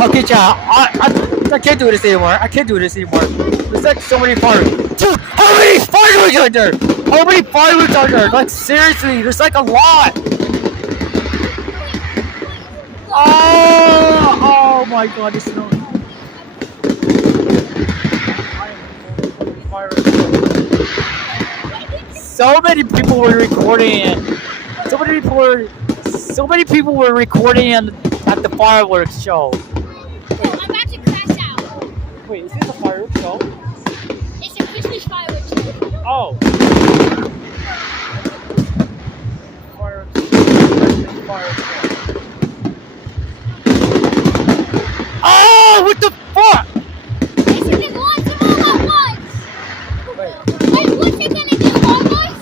Okay, chat. I can't do this anymore. I can't do this anymore. There's like so many fireworks. Dude, how many fireworks are there? How many fireworks are there? Like seriously, there's like a lot. Oh my god, this is no. So many people were recording it. So many people were recording at the fireworks show. Oh, I'm about to crash out. Wait, is this a fireworks show? It's a Christmas fireworks show. Oh. Fireworks. Fireworks show. Oh, what the fuck? They should just launch them all at once. Wait. Wait, what's it gonna do, all boys?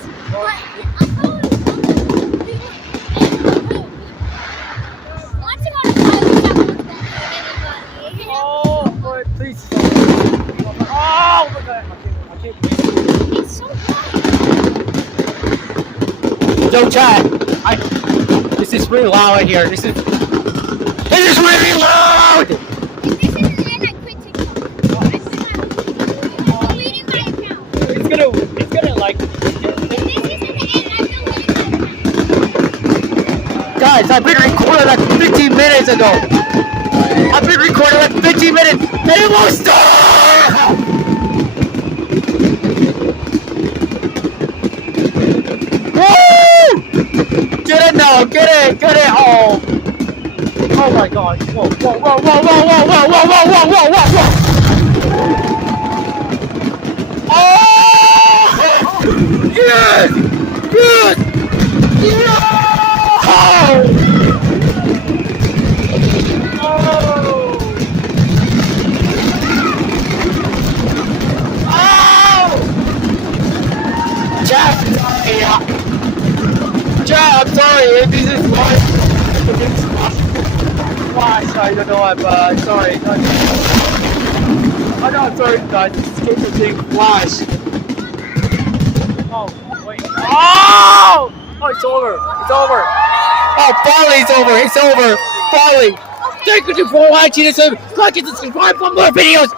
Launch them on a fireworks that won't go anybody. Oh, but please stop. Oh my god. I can't breathe. It's so bright. Yo, chat. This is really loud in here. This is really loud. If this isn't the end, I quit TikTok. I'm deleting my account. It's gonna like. If this isn't the end, I'm deleting my account. Guys, I've been recording like 15 minutes ago. I've been recording like 15 minutes and it won't stop! Woo! Get it now, get it, oh! Oh my god, whoa, whoa, whoa, whoa, whoa, whoa, whoa, whoa, whoa, whoa, whoa, whoa! Oh! Yes! Yes! Yeah! Oh! Chad, I'm sorry if this is Flash, I don't know what, but sorry. I'm sorry guys, this is Kato saying Flash. Oh, wait. Oh! Oh, it's over. It's over. Oh, Folly's over. It's over. Folly. Thank you for watching this. Like and subscribe for more videos.